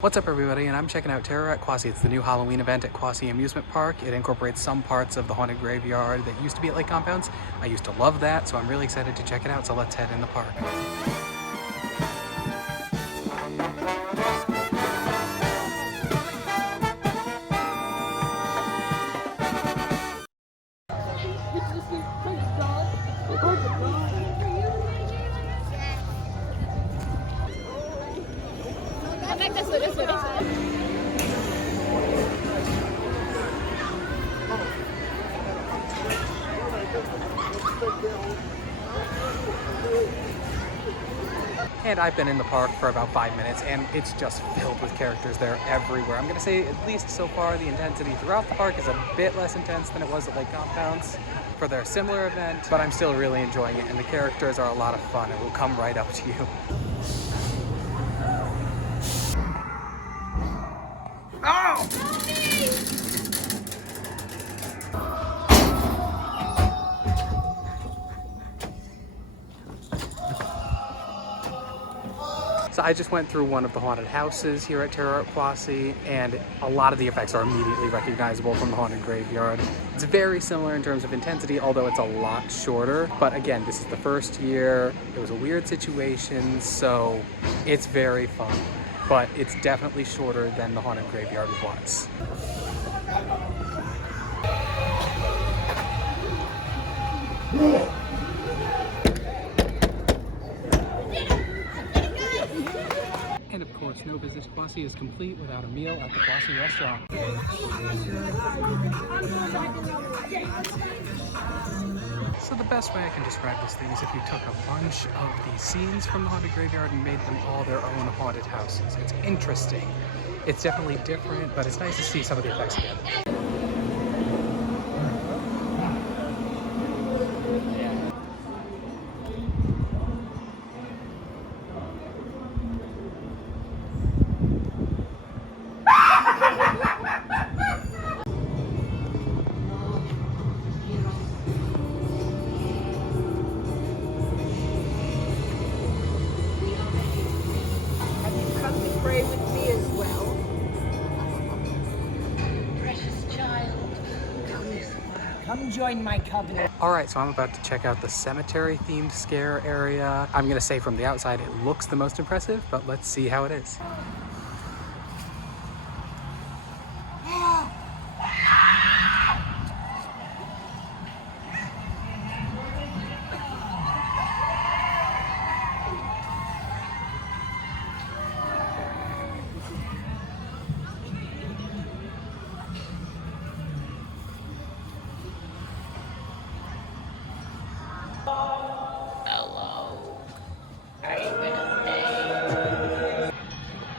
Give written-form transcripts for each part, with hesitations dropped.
What's up everybody, and I'm checking out Terror at Quassy. It's the new Halloween event at Quassy Amusement Park. It incorporates some parts of the haunted graveyard that used to be at Lake Compounce. I used to love that, so I'm really excited to check it out, so let's head in the park. And I've been in the park for about 5 minutes, and it's just filled with characters. They're everywhere. I'm going to say, at least so far, the intensity throughout the park is a bit less intense than it was at Lake Compounce for their similar event, but I'm still really enjoying it, and the characters are a lot of fun. It will come right up to you. Oh! So I just went through one of the haunted houses here at Terror at Quassy, and a lot of the effects are immediately recognizable from the haunted graveyard. It's very similar in terms of intensity, although it's a lot shorter. But again, this is the first year. It was a weird situation, so it's very fun. But it's definitely shorter than the haunted graveyard was. And of course, no visit to Quassy is complete without a meal at the Quassy restaurant. So the best way I can describe this thing is if you took a bunch of the scenes from the haunted graveyard and made them all their own haunted houses. It's interesting. It's definitely different, but it's nice to see some of the effects again. Come join my covenant. Alright, so I'm about to check out the cemetery-themed scare area. I'm gonna say from the outside it looks the most impressive, but let's see how it is.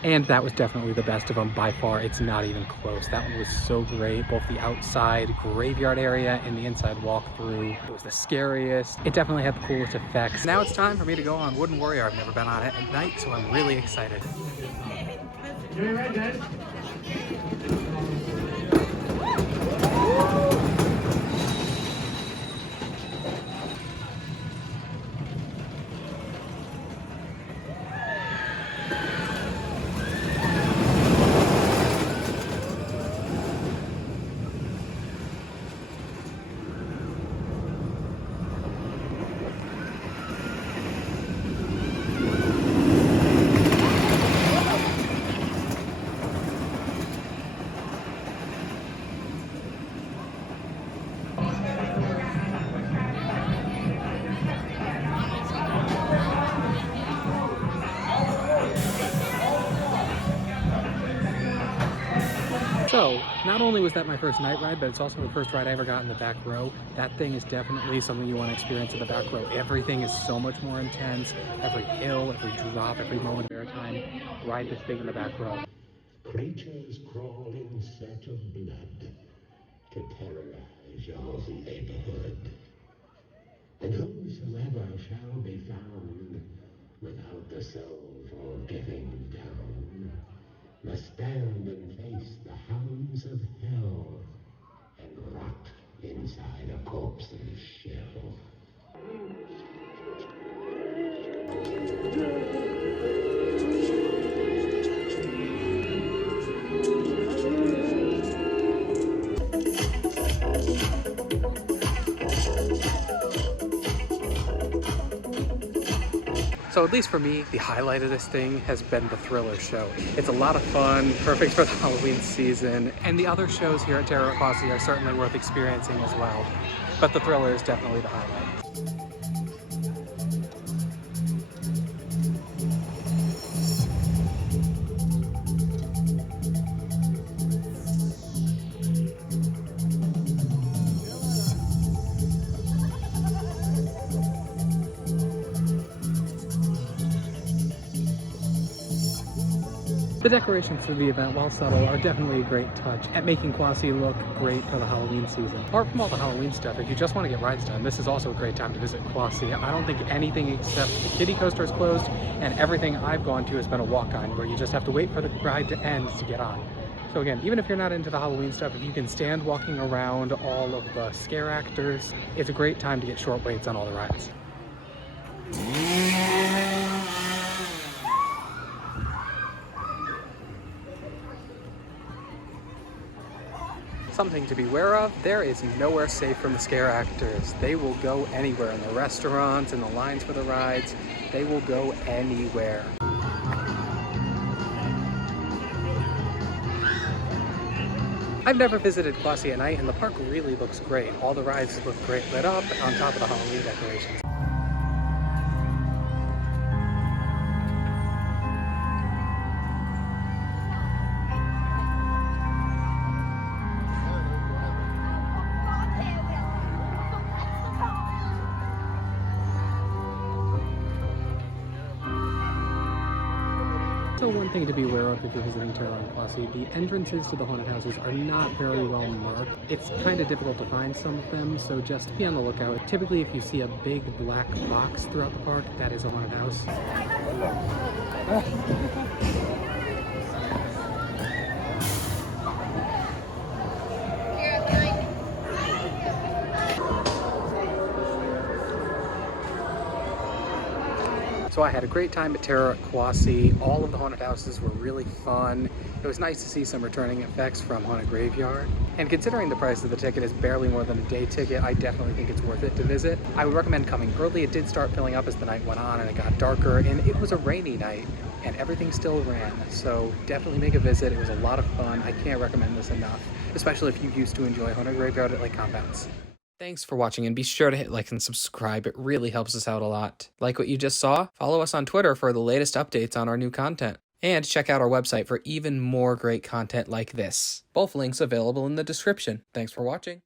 And that was definitely the best of them by far. It's not even close. That one was so great. Both the outside graveyard area and the inside walkthrough. It was the scariest. It definitely had the coolest effects. Now it's time for me to go on Wooden Warrior. I've never been on it at night, so I'm really excited. You right, guys? So, not only was that my first night ride, but it's also the first ride I ever got in the back row. That thing is definitely something you want to experience in the back row. Everything is so much more intense. Every hill, every drop, every moment of airtime. Ride this thing in the back row. Creatures crawl in search of blood to terrorize your neighborhood. And whosoever shall be found without the soul for getting down must stand and face the hounds of hell and rot inside a corpse's shell. So at least for me, the highlight of this thing has been the Thriller show. It's a lot of fun, perfect for the Halloween season, and the other shows here at Terror at Quassy are certainly worth experiencing as well. But the Thriller is definitely the highlight. The decorations for the event, while subtle, are definitely a great touch at making Quassy look great for the Halloween season. Apart from all the Halloween stuff, if you just want to get rides done, this is also a great time to visit Quassy. I don't think anything except the kiddie coaster is closed, and everything I've gone to has been a walk-on, where you just have to wait for the ride to end to get on. So again, even if you're not into the Halloween stuff, if you can stand walking around all of the scare actors, it's a great time to get short waits on all the rides. Something to be aware of, there is nowhere safe from the scare actors. They will go anywhere, in the restaurants, in the lines for the rides. They will go anywhere. I've never visited Quassy at night, and the park really looks great. All the rides look great lit up on top of the Halloween decorations. So one thing to be aware of if you're visiting Terror at Quassy, the entrances to the haunted houses are not very well marked. It's kind of difficult to find some of them, so just be on the lookout. Typically, if you see a big black box throughout the park, that is a haunted house. So I had a great time at Terror at Quassy. All of the haunted houses were really fun. It was nice to see some returning effects from Haunted Graveyard. And considering the price of the ticket is barely more than a day ticket, I definitely think it's worth it to visit. I would recommend coming early. It did start filling up as the night went on and it got darker, and it was a rainy night and everything still ran. So definitely make a visit. It was a lot of fun. I can't recommend this enough, especially if you used to enjoy Haunted Graveyard at Lake Compounce. Thanks for watching, and be sure to hit like and subscribe. It really helps us out a lot. Like what you just saw? Follow us on Twitter for the latest updates on our new content. And check out our website for even more great content like this. Both links available in the description. Thanks for watching.